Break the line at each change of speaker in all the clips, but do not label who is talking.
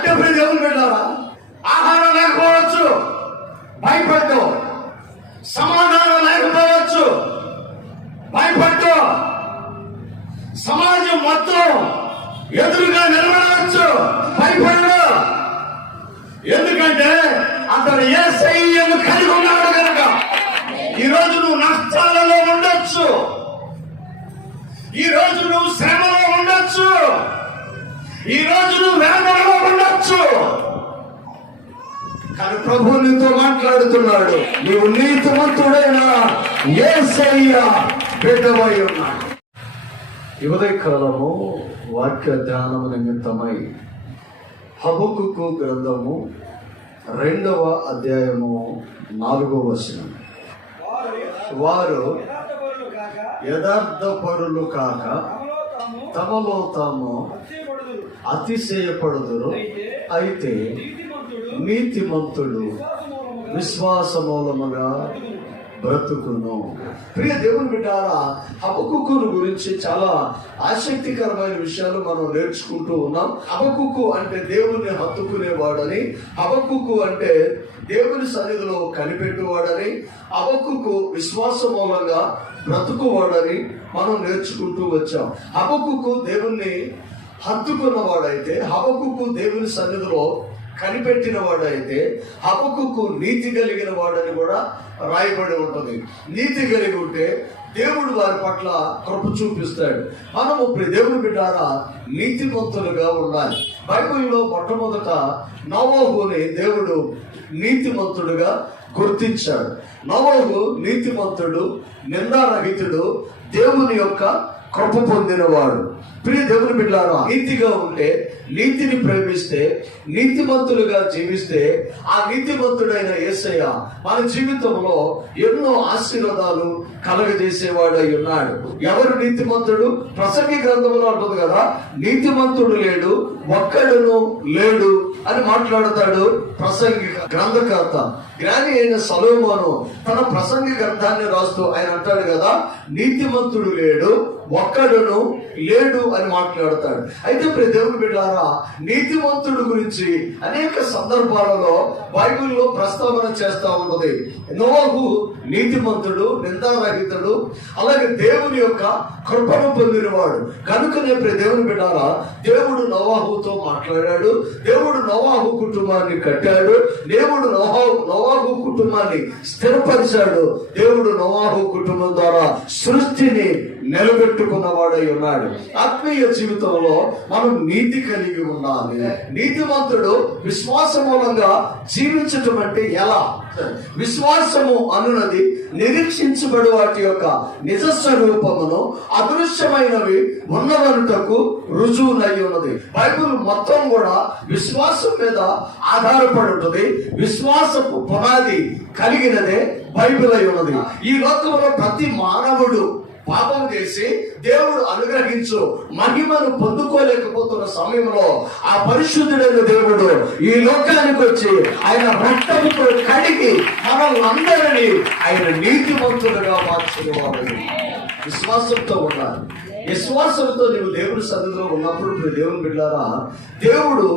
అంటే మీరు దేవుని పెట్టారా ఆహారం లేకపోవచ్చు భయపడ్డు. సమాధానం లేకపోవచ్చు భయపడ్డు. సమాజం మొత్తం ఎదురుగా నిలబడవచ్చు భయపడడు ఎందుకంటే అతను ఏ సైన్యం కలిగి ఉన్నాడు కనుక ఈ నువ్వు నష్టాలలో ఉండొచ్చు. ఈ నువ్వు శ్రమలో ఉండొచ్చు. ఈ రోజు నువ్వు వేదనలో ఉండొచ్చు కానీ ప్రభు నీతో మాట్లాడుతున్నాడు. నీవు నీతిమంతుడైన ఏ బిడ్డవై ఉన్నాడు
ఈ ఉదయకాలము వాక్య ధ్యానము నిమిత్తమై హబుకు గ్రంథము రెండవ అధ్యాయము నాలుగవ వచనం. వారు
యథార్థపరులు కాక
కాక
తమలో తాము అతిశయపడుదురు.
అయితే
నీతిమంతుడు
విశ్వాస మూలముగా బ్రతుకును. ప్రియ దేవుని బిడ్డారా హబకుకును గురించి చాలా ఆసక్తికరమైన విషయాలు మనం నేర్చుకుంటూ ఉన్నాం. హబకుకు అంటే దేవుని హత్తుకునేవాడని హబకుకు అంటే దేవుని సన్నిధిలో కనిపెట్టువాడని హబకుకు విశ్వాస మూలంగా బ్రతుకువాడని మనం నేర్చుకుంటూ వచ్చాం. హబకుకు దేవుణ్ణి హత్తుకున్నవాడైతే హబకుకు దేవుని సన్నిధిలో కనిపెట్టిన వాడైతే హబకుకు నీతి కలిగిన వాడని కూడా రాయబడి ఉంటుంది. నీతి కలిగి ఉంటే దేవుడు వారి పట్ల కృప చూపిస్తాడు. మనము ప్రియ దేవుని బిడ్డారా నీతిమంతులుగా ఉండాలి. బైబిల్లో మొట్టమొదట నవోహుని దేవుడు నీతిమంతుడుగా గుర్తించాడు. నవోహు నీతిమంతుడు నిందారహితుడు దేవుని యొక్క కృప పొందినవాడు. ప్రియ దేవుని బిడ్డారా నీతిగా ఉంటే నీతిని ప్రేమిస్తే నీతిమంతులుగా జీవిస్తే ఆ నీతిమంతుడైన యేసయ్య మన జీవితంలో ఎన్నో ఆశీర్వాదాలు కలగజేసేవాడై ఉన్నాడు. ఎవరు నీతిమంతుడు? ప్రసంగి గ్రంథంలో ఉంటుంది కదా నీతిమంతుడు లేడు ఒక్కడును లేడు అని మాట్లాడతాడు ప్రసంగి గ్రంథకర్త. జ్ఞాని అయిన సలోమోను తన ప్రసంగి గ్రంథాన్ని రాస్తూ ఆయన అంటాడు కదా నీతిమంతుడు లేడు ఒక్కడును లేడు అని మాట్లాడతాడు. అయితే ప్రతి దేవుని బిడ్డారా నీతిమంతుడు గురించి అనేక సందర్భాలలో బైబిల్లో ప్రస్తావన చేస్తా ఉన్నది. నోహు నీతిమంతుడు నిందారహితుడు అలాగే దేవుని యొక్క కృపను పొందినవాడు. కనుకనే ప్రతి దేవుని బిడ్డారా దేవుడు నోవాహుతో మాట్లాడాడు దేవుడు నోవాహు కుటుంబాన్ని కట్టాడు దేవుడు నోవాహు నోవాహు కుటుంబాన్ని స్థిరపరిచాడు దేవుడు నోవాహు కుటుంబం ద్వారా సృష్టిని నిలబెట్టుకున్నవాడై ఉన్నాడు. ఆత్మీయ జీవితంలో మనం నీతి కలిగి ఉండాలి. నీతిమంతుడు విశ్వాస మూలంగా జీవించటం అంటే ఎలా? విశ్వాసము అనున్నది నిరీక్షించబడి వాటి యొక్క నిజ స్వరూపమును అదృశ్యమైనవి ఉన్నవనుటకు రుజువునై ఉన్నది. బైబుల్ మొత్తం కూడా విశ్వాసం మీద ఆధారపడి ఉంటుంది. విశ్వాసపు పునాది కలిగినదే బైబిల్ అయి ఉన్నది. ఈ లోకంలో ప్రతి మానవుడు పాపం చేసి దేవుడు అనుగ్రహించు మహిమను పొందుకోలేకపోతున్న సమయంలో ఆ పరిశుద్ధుడైన దేవుడు ఈ లోకానికి వచ్చి ఆయన రక్తంతో కడిగి మనల్ని అందరినీ ఆయన నీతిమంతులుగా మార్చుకోవాలి విశ్వాసంతో ఉండాలి. విశ్వాసంతో నీవు దేవుడి సన్నిధిలో ఉన్నప్పుడు ఇప్పుడు దేవుని బిడ్డారా దేవుడు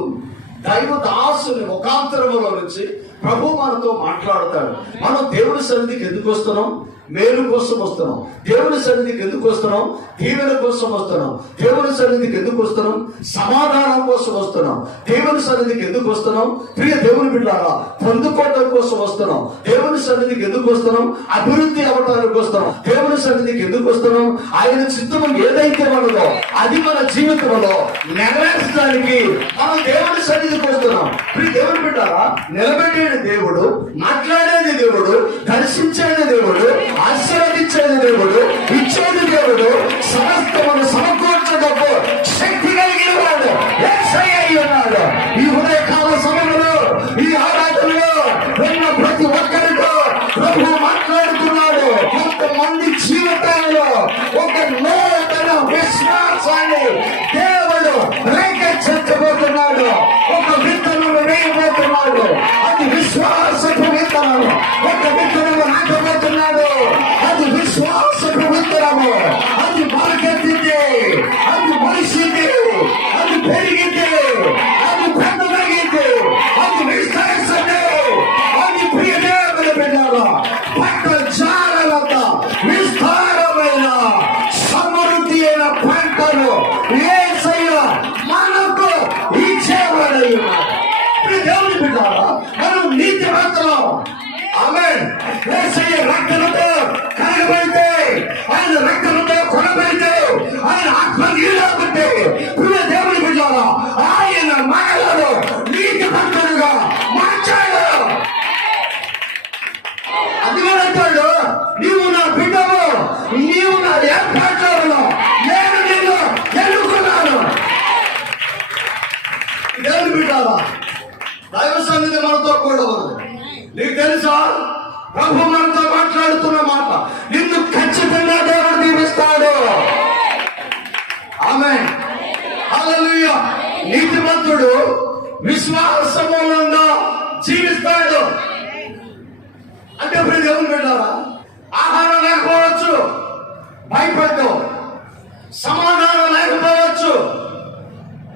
దైవ దాసుని ముఖాంతరములో నుంచి ప్రభు మనతో మాట్లాడతాడు. మనం దేవుడి సన్నిధికి ఎందుకు వస్తున్నాం? మేలు కోసం వస్తున్నాం. దేవుని సన్నిధికి ఎందుకు వస్తున్నాం? దీవెన కోసం వస్తున్నాం. దేవుని సన్నిధికి ఎందుకు వస్తున్నాం? సమాధానం కోసం వస్తున్నాం. దేవుని సన్నిధికి ఎందుకు వస్తున్నాం? ప్రియ దేవుని బిడ్డారా పొందుకోవడం కోసం వస్తున్నాం. దేవుని సన్నిధికి ఎందుకు వస్తున్నాం? అభివృద్ధి అవ్వటానికి వస్తున్నాం. దేవుని సన్నిధికి ఎందుకు వస్తున్నాం? ఆయన చిత్తము ఏదైతే మనదో అది మన జీవితంలో నెరవేర్చడానికి మనం దేవుని సన్నిధికి వస్తున్నాం. ప్రియ దేవుని బిడ్డారా నిలబెట్టేది దేవుడు మాట్లాడేది దేవుడు దర్శించేది దేవుడు ఆశీర్వదించేది దేవుడు ఇచ్చేది దేవుడు సమస్తమును సమకూర్చడకు శక్తి కలిగిన వాడు. ఉన్నాడు ఈ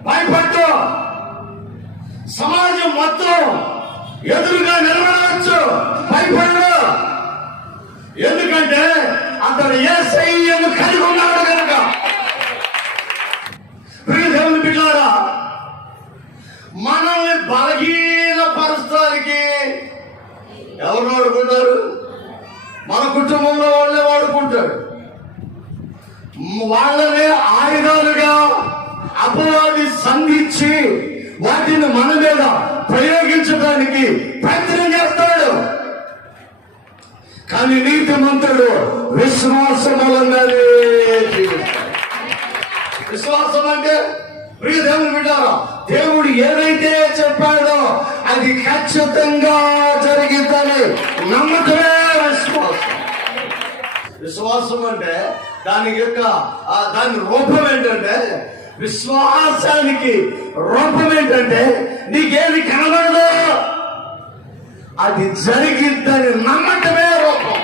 భయపడ్డు సమాజం మొత్తం ఎదురుగా నిలబడవచ్చు. భయపడ్డు ఎందుకంటే అతను ఏ సైన్యము కలిగి ఉన్నాడు కనుక. ప్రియ దేవుని బిడ్డారా మనల్ని బలహీన పరచడానికి ఎవరు వాడుకుంటారు? మన కుటుంబంలో వాళ్ళే వాడుకుంటాడు వాళ్ళనే ఆయుధాలుగా అపవాది సంధించి వాటిని మన మీద ప్రయోగించడానికి ప్రయత్నం చేస్తాడు. కానీ నీతి మంత్రుడు విశ్వాసం మూలంగానే విశ్వాసం అంటే ప్రియ దేవుని బిడ్డారా దేవుడు ఏదైతే చెప్పాడో అది ఖచ్చితంగా జరిగిందని నమ్మకమే విశ్వాసం. విశ్వాసం అంటే దాని యొక్క ఆ దాని రూపం ఏంటంటే విశ్వాసానికి రూపం ఏంటంటే నీకేది కనబడదు. అది జరిగిద్దని నమ్మటమే రూపం.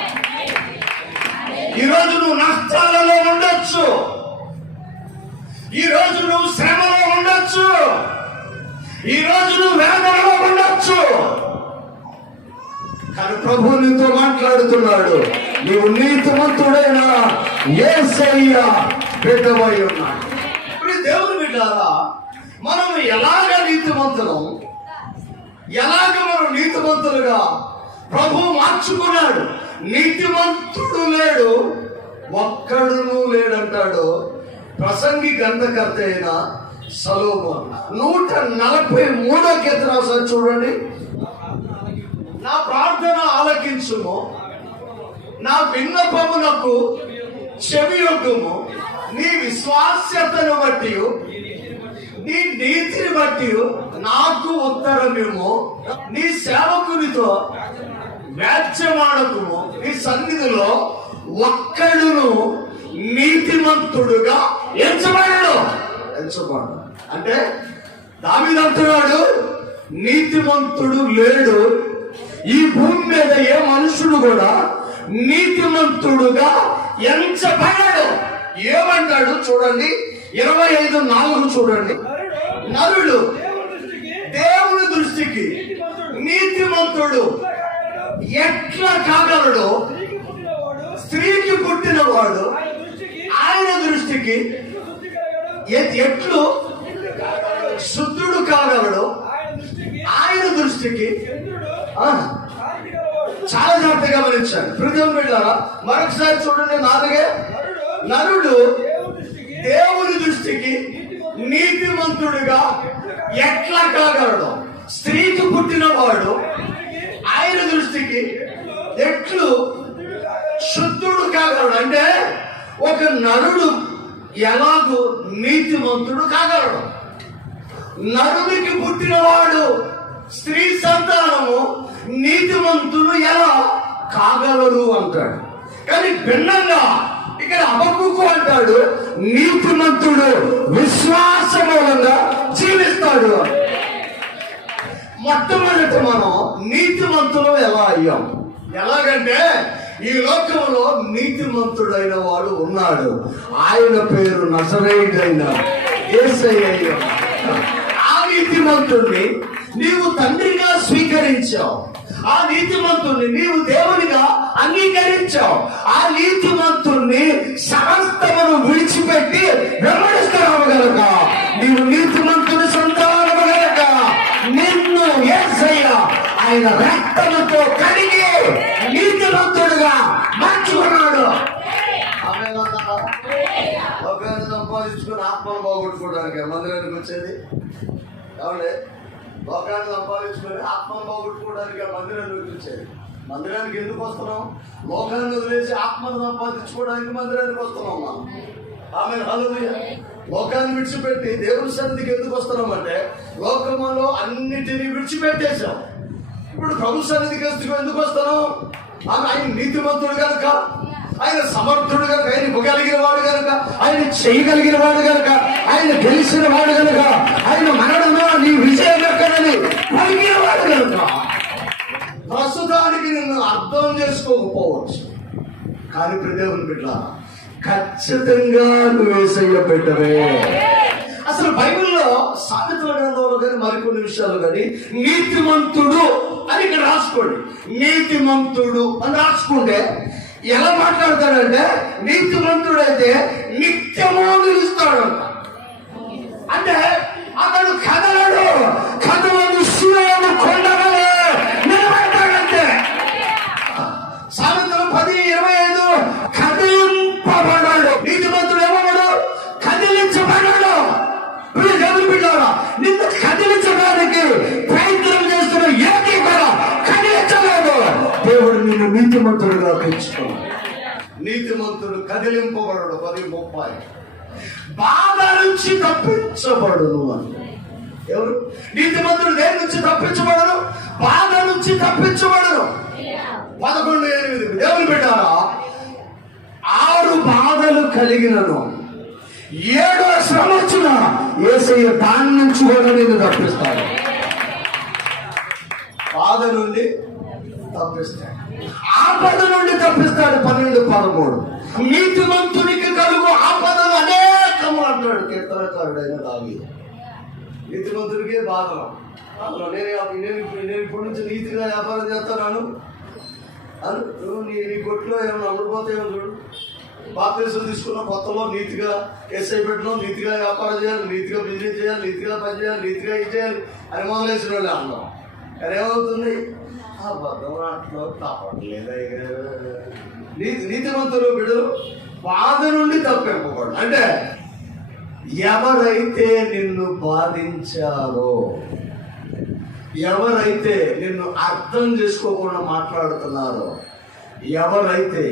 ఈరోజు నువ్వు నష్టాలలో ఉండొచ్చు. ఈ నువ్వు శ్రమలో ఉండొచ్చు. ఈ నువ్వు వేదనలో ఉండొచ్చు. కానీ ప్రభు నీతో మాట్లాడుతున్నాడు. నీవు నీతిమంతుడైన ఏసయ్య బిడ్డవై ఉన్నాడు కాబట్టి దేవుని బిడ్డారా మనం ఎలాగ నీతిమంతులం ఎలాగ మనం నీతిమంతులుగా? ప్రభు మార్చుకున్నాడు నీతిమంతుడు లేడు ఒక్కడును లేడంటాడు. ప్రసంగి గంధకర్త అయిన సలోమోన్. నూట నలభై మూడో కీర్తన సార్ చూడండి. నా ప్రార్థన ఆలకించుము నా విన్నపమునకు చెవి యొక్కము నీ విశ్వాస్యతను బట్టి నీ నీతిని బట్టి నాకు ఉత్తరమేమో నీ సేవకునితో వ్యాజ్యమాడకుము. నీ సన్నిధిలో ఒక్కడును నీతిమంతుడుగా ఎంచబడడు ఎంచబడు అంటే దావిదంటున్నాడు నీతిమంతుడు లేడు. ఈ భూమి మీద ఏ మనుషుడు కూడా నీతిమంతుడుగా ఎంచబడడు. ఏమంటాడు చూడండి. ఇరవై ఐదు నాలుగు చూడండి. నరుడు
దేవుని దృష్టికి నీతిమంతుడు.
ఎట్లా కాగలడు
స్త్రీకి పుట్టినవాడు ఆయన దృష్టికి ఎట్లు
శుద్ధుడు కాగలడు
ఆయన దృష్టికి
చాలా జాగ్రత్తగా గమనించాను హృదయం వెళ్ళారా మరొకసారి చూడండి నాలుగే.
నరుడు
నరుడు
దేవుని దృష్టికి
దేవుని దృష్టికి నీతిమంతుడిగా ఎట్లా కాగలడు స్త్రీకి పుట్టినవాడు ఆయన దృష్టికి ఎట్లు శుద్ధుడు కాగలడు అంటే ఒక నరుడు ఎలాగూ నీతిమంతుడు కాగలడు నరుడికి పుట్టినవాడు స్త్రీ సంతానము నీతిమంతుడు ఎలా కాగలరు అంటాడు. కానీ భిన్నంగా ఇక్కడ అబకుకు అంటాడు నీతిమంతుడు విశ్వాస మూలంగా జీవిస్తాడు. మొట్టమొదటి మనం నీతిమంతులు ఎలా అయ్యాం? ఎలాగంటే ఈ లోకంలో నీతిమంతుడైన వాడు ఉన్నాడు. ఆయన పేరు నజరేయుడైన ఆ నీతిమంతుడిని నీవు తండ్రిగా స్వీకరించావు. ఆ నీతిమంతుణ్ణి నీవు దేవునిగా అంగీకరించావు. ఆ నీతిమంతుణ్ణి సమస్తమును విడిచిపెట్టి వెంబడిస్తున్నావు గనుక. నీవు నీతిమంతుని సంతానము గనుక. నిన్ను యేసయ్య ఆయన రక్తముతో కడిగి నీతిమంతుడుగా మార్చుకున్నాడు. సంపాదించుకుని ఆత్మను పోగొట్టుకోవడానికి మందిరానికి వచ్చేది? అవునే లోకాన్ని సంపాదించుకొని ఆత్మను పోగొట్టుకోవడానికి మందిరానికి వచ్చేది మందిరానికి ఎందుకు వస్తున్నాం? లోకాన్ని వదిలేసి ఆత్మను సంపాదించుకోవడానికి మందిరానికి వస్తున్నాం మనం. ఆమె హలో లోకాన్ని విడిచిపెట్టి దేవుని సన్నిధికి ఎందుకు వస్తున్నాం అంటే లోకములో అన్నిటినీ విడిచిపెట్టేశాం. ఇప్పుడు ప్రభు సన్నిధికి ఎందుకు ఎందుకు వస్తున్నాం? ఆమె ఆయన నీతిమంతుడు కనుక ఆయన సమర్థుడు కనుక ఆయన ఇవ్వగలిగిన వాడు కనుక ఆయన చేయగలిగిన వాడు కనుక ఆయన గెలిచిన వాడు కనుక ఆయన మరణమో నీ విజయం ఎక్కడని పలికిన వాడు కనుక ప్రస్తుతానికి నిన్ను అర్థం చేసుకోకపోవచ్చు కానీ ప్రదేవుని బిడ్డ ఖచ్చితంగా నువ్వు వేసయ్య పెట్టవే. అసలు బైబిల్లో సామెతల గ్రంథంలో కానీ మరికొన్ని విషయాలు కానీ నీతిమంతుడు అని ఇక్కడ రాసుకోండి. నీతిమంతుడు అని రాసుకుంటే ఎలా మాట్లాడతాడంటే నీతిమంతుడైతే నిత్యము నిలుస్తాడంట. అంటే అతడు కదలడు. కదలను శివను కొండవలే నీతిమంతుడుగా పెంచుకోవాలి నీతిమంతుడు కదిలింపబడడు పది ముప్పై. బాధ నుంచి తప్పించబడును అని. ఎవరు? నీతిమంతుడు దేని నుంచి తప్పించబడను? బాధ నుంచి తప్పించబడను. పదకొండు ఎనిమిది. దేవుని పెట్టారా ఆరు బాధలు కలిగినను. ఏడో శ్రమ వచ్చిన ఏసయ్య దాని నుంచి కూడా నేను తప్పిస్తాను బాధ నుండి తప్పిస్తాను ఆపద నుండి తప్పిస్తాడు పన్నెండు పదమూడు. నీతిమంతునికి కలుగు ఆపదలు అనేకం అంటాడు కీర్తనకారుడైన దావి నీతిమంతుడికే బాధలు. నేను నేను ఇప్పుడు- నేను ఇప్పటి నుంచి నీతిగా వ్యాపారం చేస్తున్నాను. అను నువ్వు నీ నీ కొట్లో ఏమైనా అమ్ముడుపోతాయేమో చూడు. బాప్తీసం తీసుకున్న కొత్తలో నీతిగా ఎస్ఐ పెట్టడం నీతిగా వ్యాపారం చేయాలి నీతిగా బిజినెస్ చేయాలి నీతిగా పని చేయాలి నీతిగా ఇది చేయాలి అని మొదలేసిన వాళ్ళు అన్నాం కానీ ఏమవుతుంది? ఆ బద్దం నీతి నీతిమంతులు బిడ్డలు బాధ నుండి తప్పింపకూడదు అంటే ఎవరైతే నిన్ను బాధించారో ఎవరైతే నిన్ను అర్థం చేసుకోకుండా మాట్లాడుతున్నారో ఎవరైతే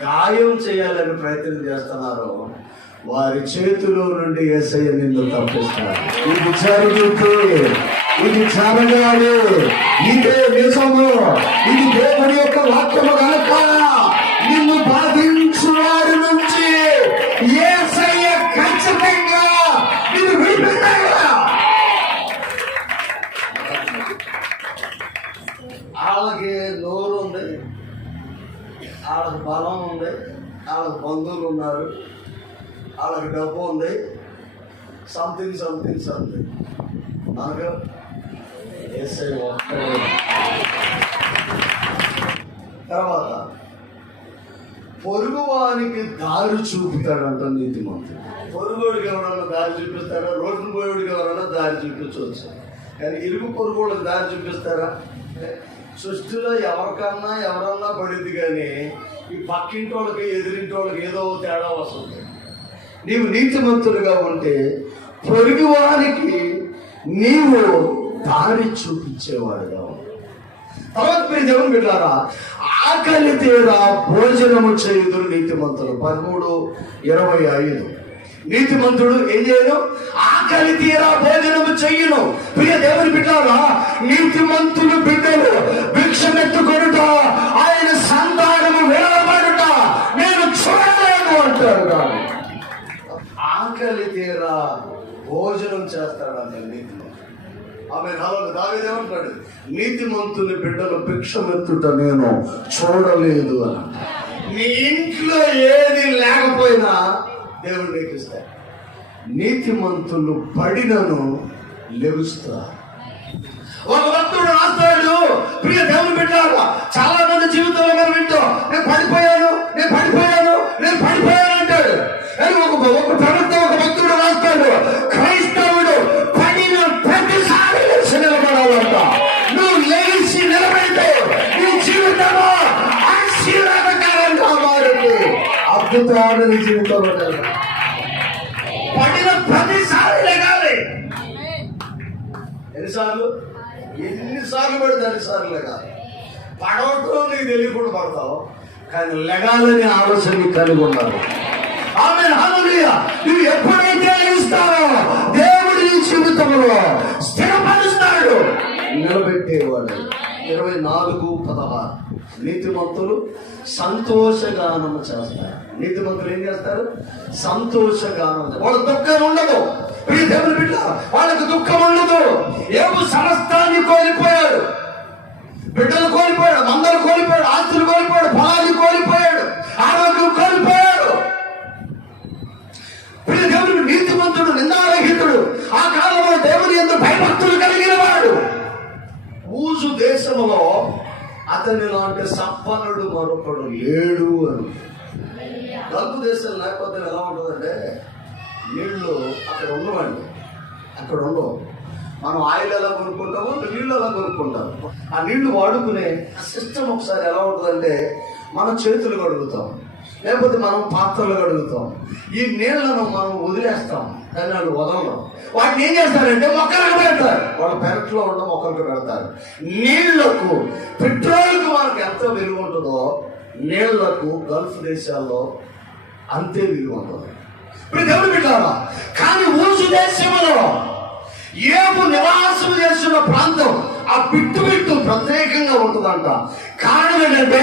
గాయం చేయాలని ప్రయత్నం చేస్తున్నారో వారి చేతిలో నుండి ఏసయ్య నిన్ను తప్పిస్తారు ఇది జరిగితే ఇది కాదు. ఇదే నిజము. ఇది దేవుని యొక్క వాక్యము కనుక నిన్ను బాధించు వారి నుంచి ఏసయ్య ఖచ్చితంగా నిన్ను వాళ్ళకి నోరు ఉంది. వాళ్ళకి బలం ఉంది. వాళ్ళకి బంధువులు ఉన్నారు. వాళ్ళకి డబ్బు ఉంది. సంథింగ్ సంథింగ్ సంథింగ్ మనకు తర్వాత పొరుగువానికి దారి దారి అంట నీతి మంత్రుడు పొరుగుడికి ఎవరన్నా దారి చూపిస్తారా? రోడ్డు పోయేవాడికి ఎవరన్నా దారి చూపించవచ్చు. కానీ ఇరుగు పొరుగుడికి దారి చూపిస్తారా? సృష్టిలో ఎవరికన్నా ఎవరన్నా పడింది కానీ ఈ పక్కింటి వాళ్ళకి ఎదిరింటి వాళ్ళకి ఏదో తేడా వస్తుంది. నీవు నీతిమంతుడుగా ఉంటే పొరుగువానికి నీవు దారి చూపించేవాడుగా ఉన్నావు. తర్వాత మీరు దేవుని బిడ్డారా ఆకలి తీరా భోజనము చేయుదురు నీతిమంతులు. పదమూడు ఇరవై ఐదు. నీతిమంతుడు ఏం చేయను? ఆకలి తీరా భోజనము చెయ్యను ప్రియ దేవుని బిడ్డారా నీతిమంతులు బిడ్డలు భిక్షమెత్తుకొనుట ఆయన సంతానము విడవబడుట నేను చూడలేను అంటారు ఆకలి తీరా భోజనం చేస్తాడంట నీతి ఆమె నాలుగు దావేదేమంటాడు నీతిమంతుని బిడ్డలు భిక్షమెత్తుట నేను చూడలేదు అని నీ ఇంట్లో ఏది లేకపోయినా దేవుడు నీకు ఇస్తాడు. నీతిమంతులు పడినను లెగుస్తారు
ఒక భక్తుడు రాస్తాడు ప్రియ దేవుని బిడ్డారా చాలా మంది జీవితంలో మనం వింటాం నేను పడిపోయాను నేను పడిపోయాను నేను పడిపోయాను అంటాడు. ఒక ఒక
అద్భుతమైన జీవితం ఉండాలి.
పడిన ప్రతిసారి లెగాలి.
ఎన్నిసార్లు? ఎన్నిసార్లు పడితే అన్నిసార్లు లెగాలి. పడవటం నీకు తెలియకుండా పడతావు. కానీ లెగాలని ఆలోచన నీకు కలిగి ఉండాలి.
ఆమె హల్లెలూయా. నువ్వు ఎప్పుడైతే ఇస్తావో దేవుడి జీవితంలో స్థిరపరుస్తాడు.
నిలబెట్టేవాడు. ఇరవై నాలుగు పదహారు. నీతిమంతులు సంతోషగానం చేస్తారు. నీతిమంతులు ఏం చేస్తారు? సంతోషగానం
వాళ్ళ దుఃఖం ఉండదు. దేవుని బిడ్డ వాళ్ళకి దుఃఖం ఉండదు. ఏమో సమస్తాన్ని కోల్పోయాడు. బిడ్డలు కోల్పోయాడు మందలు కోల్పోయాడు ఆస్తులు కోల్పోయాడు పొలాన్ని కోల్పోయాడు ఆరోగ్యం కోల్పోయాడు. ప్రియ దేవుడు నీతిమంతుడు నిందారహితుడు. ఆ కాలంలో దేవుని ఎందుకు భయభక్తులు
ఊజు దేశంలో అతని లాంటి సంపన్నుడు మరొకడు లేడు అని. గల్ఫ్ దేశం లేకపోతే ఎలా ఉంటుందంటే నీళ్ళు అక్కడ ఉండవండి. అక్కడ ఉండవు. మనం ఆయిల్ ఎలా కొనుక్కుంటామో నీళ్ళు ఎలా కొనుక్కుంటాం. ఆ నీళ్ళు వాడుకునే సిస్టమ్ ఒకసారి ఎలా ఉంటుందంటే మనం చేతులు కడుగుతాం. లేకపోతే మనం పాత్రలు కడుగుతాం. ఈ నీళ్ళను మనం వదిలేస్తాం. కానీ వాళ్ళు వదలరు.
వాటిని ఏం చేస్తారంటే మొక్కలకు పెడతారు.
వాళ్ళ పెరట్లో ఉన్న మొక్కలకు పెడతారు. నీళ్ళకు పెట్రోల్కు మనకు ఎంత విలువ ఉంటుందో నీళ్ళకు గల్ఫ్ దేశాల్లో అంతే విలువ ఉంటుంది.
ఇప్పుడు దేవుడు పెట్టారా కానీ ఊసు దేశంలో ఏపు నివాసం చేస్తున్న ప్రాంతం ఆ బిట్టు బిట్టు ప్రత్యేకంగా ఉంటుందంట. కారణం ఏంటంటే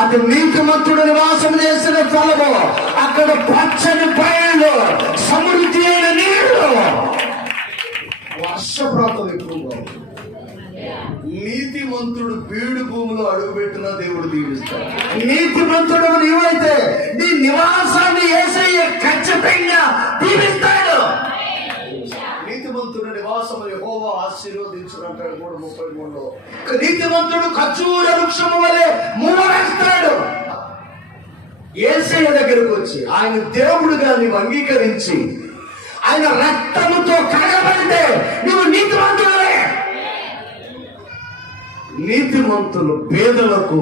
అది నీతిమంతుడు నివాసం చేసిన స్థలము అక్కడ పచ్చని పైళ్ళు సమృద్ధి అయిన
నీళ్ళు వర్షప్రాంతం ఎక్కువగా నీతిమంతుడు బీడు భూమిలో అడుగుపెట్టిన దేవుడు దీవిస్తాడు.
నీతిమంతుడు నీవైతే నీ నివాసాన్ని ఏసయ్య ఖచ్చితంగా దీవిస్తాడు.
యెహోవా ఆశీర్వదించునంటాడు కూడా ముప్పై మూడులో.
నీతిమంతుడు ఖర్చూర వృక్షము వలె మూలవేస్తాడు ఏసయ్య దగ్గరకు వచ్చి ఆయన దేవుడుగా నీవు అంగీకరించి ఆయన రక్తముతో కడగబడితే నువ్వు నీతిమంతుడే
నీతిమంతులు పేదలకు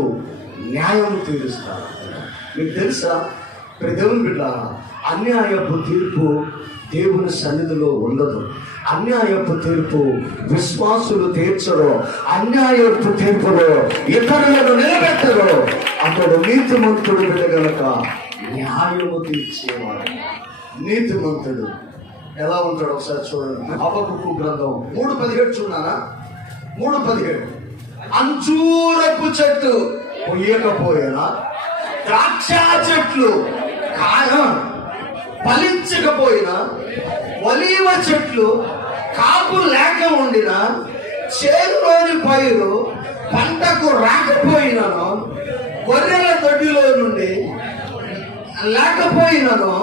న్యాయం తీరుస్తారు. మీకు తెలుసా? ప్రతి దేవుని బిడ్డ అన్యాయపు తీర్పు దేవుని సన్నిధిలో ఉండదు. అన్యాయపు తీర్పు విశ్వాసులు తీర్చరు. అన్యాయపు తీర్పులో ఇతరులను నిలబెట్టరు. అతడు నీతిమంతుడు బిడ్డ గనక న్యాయము తీర్చేవాడు. నీతిమంతుడు. ఎలా ఉంటాడు ఒకసారి చూడండి. అబకుకు గ్రంథం మూడు పదిహేడు చూడానా మూడు పదిహేడు. అంచూరపు చెట్టు పొయ్యకపోయినా ద్రాక్ష చెట్లు కాలం ఫలించకపోయినా ఒలీవ చెట్లు కాపు లేక ఉండిన చేనులోని పైరు పంటకు రాకపోయినను గొర్రెల దొడ్డిలో నుండి లేకపోయినను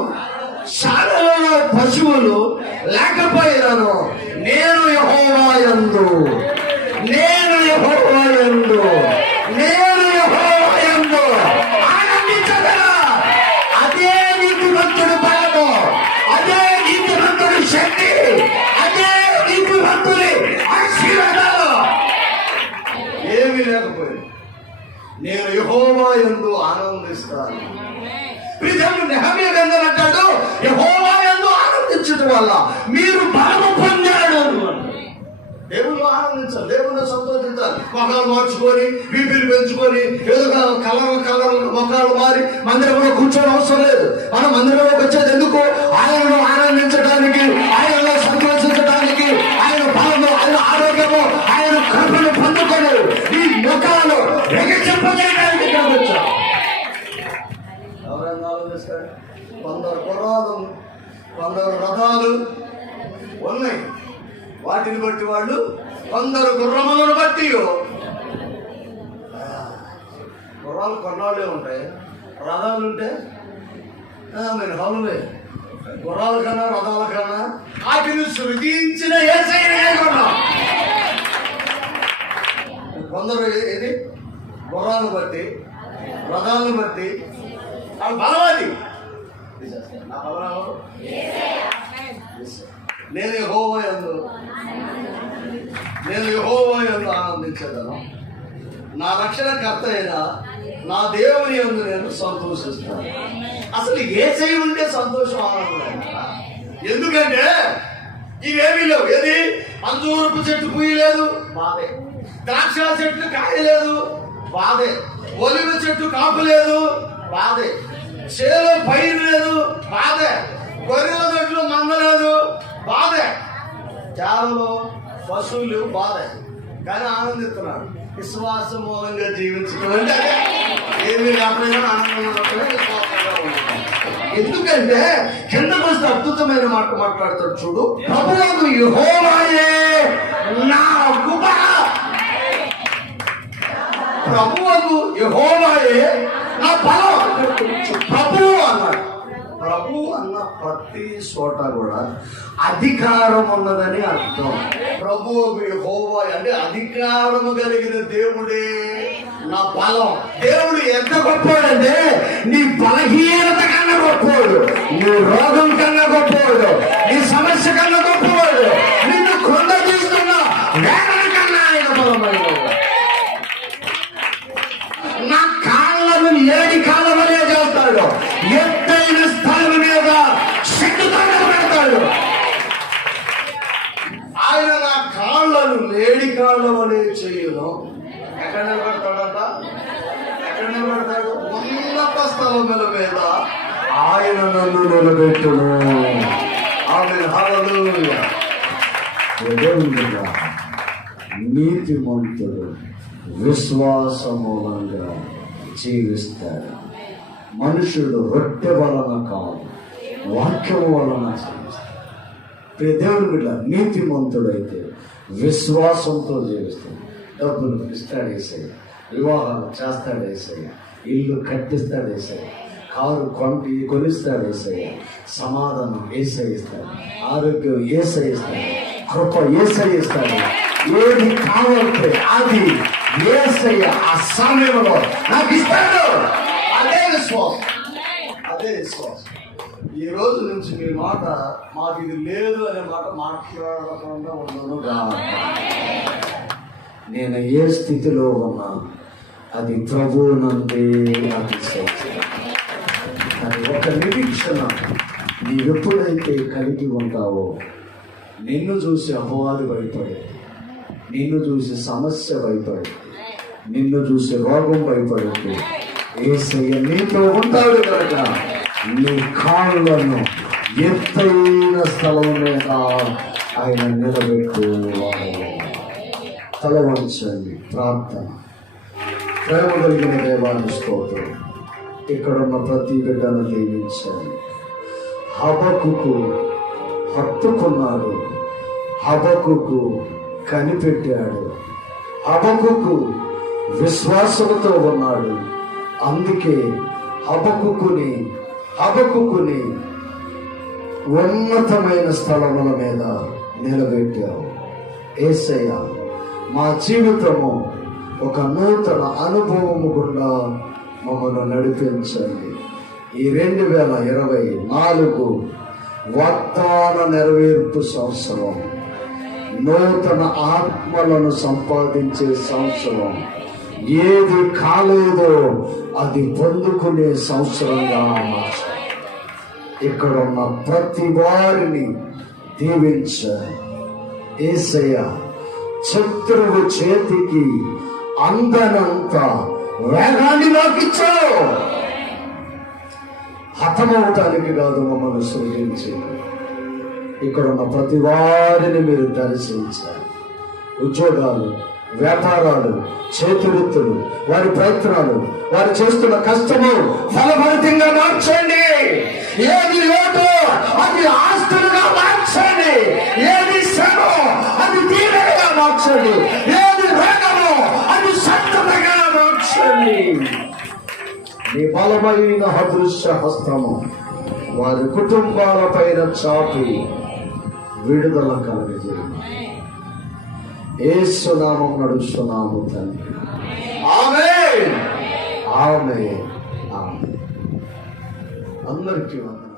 శాలలో పశువులు లేకపోయినను నేను యహోవాయందు నేను యహోవాయందు యహోవా ఎందు ఆనందిస్తాను
ప్రియుడు నెహమ్య గ్రంథం అంటాడు యెహోవా యందు ఆనందించడం వల్ల మీరు బలము పొందాడు
దేవుళ్ళు ఆనందించాలి దేవుళ్ళు సంతోషించాలి. మొఖాలు మార్చుకొని బీపీలు పెంచుకొని ఏదో కలర్ కలర్ మొఖాలు మారి మందిరంలో కూర్చోని అవసరం లేదు. మనం మందిరంలోకి వచ్చేది ఎందుకు? ఆయనను ఆనందించడానికి ఆయనలో సంతోషించడానికి ఆయన బలము ఆయన ఆరోగ్యము ఆయన కృపను పొందుకొని ఈ ముఖాలు
చెప్పజేయడానికి ఇక్కడికి వచ్చాం
ఎవరైనా ఆలోచిస్తారు కొందరు కుర్రాలు కొందరు రథాలు ఉన్నాయి వాటిని బట్టి వాళ్ళు కొందరు గుర్రములను బట్టి గుర్రాలు కొన్నాళ్ళే ఉంటాయి రథాలు ఉంటే మీరు హౌలే గుర్రాల కన్నా రథాల కన్నా
వాటిని సృజించిన యేసయ్యనే కొన్నాం
కొందరు ఏది? గుర్రాలను బట్టి రథాలను బట్టి. వాళ్ళ బలం నా బలం నేను యహోవయందు నేను యహోవయందు ఆనందించగలను. నా నా రక్షణకర్త అయిన నా దేవుని యందు నేను సంతోషిస్తాను. అసలు ఏ చేయి ఉంటే సంతోషం ఆనందం ఎందుకంటే ఇవేమీ లేవు. ఏది? అంజూరపు చెట్టు పూయలేదు బాధే ద్రాక్ష చెట్టు కాయలేదు బాధే. ఒలివ చెట్టు కాపులేదు బాధే. చేలో పైరు లేదు బాధే. గొర్రెల చెట్లు మందలేదు బాధే. చాలలో పశువులు బాధే. కానీ ఆనందిస్తున్నాడు విశ్వాస మూలంగా జీవించడం అంటే ఏమీ లేకపోయినా ఆనందంగా ఎందుకంటే కింద వస్తే అద్భుతమైన మాట మాట్లాడతాడు చూడు. ప్రభువుకు యెహోవాయే నా కృప ప్రభువుకు యహోవాయే. నా బలం ప్రభువు అన్నాడు. ప్రభు అన్న ప్రతి చోట కూడా అధికారం ఉన్నదని అర్థం. ప్రభు హోవా అంటే అధికారము కలిగిన దేవుడే. నా బలం. దేవుడు ఎంత గొప్పవాడంటే నీ బలహీనత కన్నా గొప్పవాడు నీ రోగం కన్నా గొప్పవాడు నీ సమస్య కన్నా గొప్పవాడు నిన్ను కొండ తీసుకున్న వేదన కన్నా ఆయన బలమైనవాడు నా కాళ్ళను లేడి కాళ్ళ వలె చేస్తాడు ఎత్తైన స్థలం మీద శక్తితో నిలబెడతాడు ఆయన నా కాళ్ళను లేడి కాళ్ళ వలె చేయను ఎక్కడ నిలబడతాడట ఎక్కడ నిలబడతాడు? ఉన్నత స్థలముల మీద ఆయన నన్ను నిలబెట్టును ఆమె హల్లెలూయా. నీతిమంతుడు విశ్వాస మూలంగా జీవిస్తాడు. మనుషుడు రొట్టె వలన కాదు వాక్యం వలన జీవిస్తాడు. ప్రియ దేవుని బిడ్డ నీతిమంతుడైతే విశ్వాసంతో జీవిస్తాడు డబ్బులు ఇస్తాడు వేసాయి వివాహాలు చేస్తాడు వేసాయి. ఇల్లు కట్టిస్తాడు వేసాయి. కారు కొంటి కొనిస్తాడు వేసాయి. సమాధానం ఏసయిస్తాడు ఆరోగ్యం ఏసయిస్తాడు కృప ఏసయిస్తాడు ఏది కావాలంటే అది ఏసయ్య ఆ సమయంలో నాకు ఇస్తాడు. అదే విశ్వాసం. అదే విశ్వాసం. ఈ రోజు నుంచి మీ మాట మాకు ఇది లేదు అనే మాట మాట్లాడకుండా ఉండను. నేను ఏ స్థితిలో ఉన్నా అది ప్రభువునందే అది ఒక నిరీక్షణ. నీవెప్పుడైతే కలిగి ఉంటావో నిన్ను చూసి అపవాది భయపడేది. నిన్ను చూసి సమస్య భయపడేది. నిన్ను చూసి రోగం భయపడింది. ఏసయ్య నీతో ఉంటాడు కనుక నీ కాళ్ళను ఎత్తైన స్థలం మీద ఆయన నిలబెట్టువాడు తల వంచండి ప్రార్థన. ప్రేమ కలిగిన దేవాన్ని స్తోత్రం. ఇక్కడున్న ప్రతి బిడ్డను దీవించండి. హబకుకు హత్తుకున్నాడు. హబకుకు కనిపెట్టాడు. హబకుకు విశ్వాసంతో ఉన్నాడు. అందుకే హబకుకుని హబకుని ఉన్నతమైన స్థలముల మీద నిలబెట్టావు. ఏసయ్య మా జీవితము ఒక నూతన అనుభవము గుండా మమ్మల్ని నడిపించండి. ఈ రెండు వేల ఇరవై నాలుగు వాగ్దాన నెరవేర్పు సంవత్సరం నూతన ఆత్మలను సంపాదించే సంవత్సరం ఏది కాలేదో అది పొందుకునే సంవత్సరంగా మార్చాలి ఇక్కడ ఉన్న ప్రతి వారిని దీవించ ఏసయ్య శత్రువు చేతికి అందనంత వేగాన్ని నాకు హతమవటానికి కాదు మమ్మల్ని సృజించి. ఇక్కడ ఉన్న ప్రతి వారిని మీరు దర్శించారు ఉద్యోగాలు వ్యాపారాలు చేతివృత్తులు వారి ప్రయత్నాలు వారు చేస్తున్న కష్టము ఫలభరితంగా మార్చండి. ఏది లోటు అది ఆస్తులుగా మార్చండి. ఏది శ్రమ అది తీవ్రంగా మార్చండి. ఏది వేగము అది సత్యతగా మార్చండి. నీ బలమైన అదృశ్య హస్తము వారి కుటుంబాల పైన చాపి విడుదల కలగజేయండి. ఏసునామం నడుస్తున్నాము తండ్రి. ఆమె ఆమె ఆమె అందరికీ వందనాలు.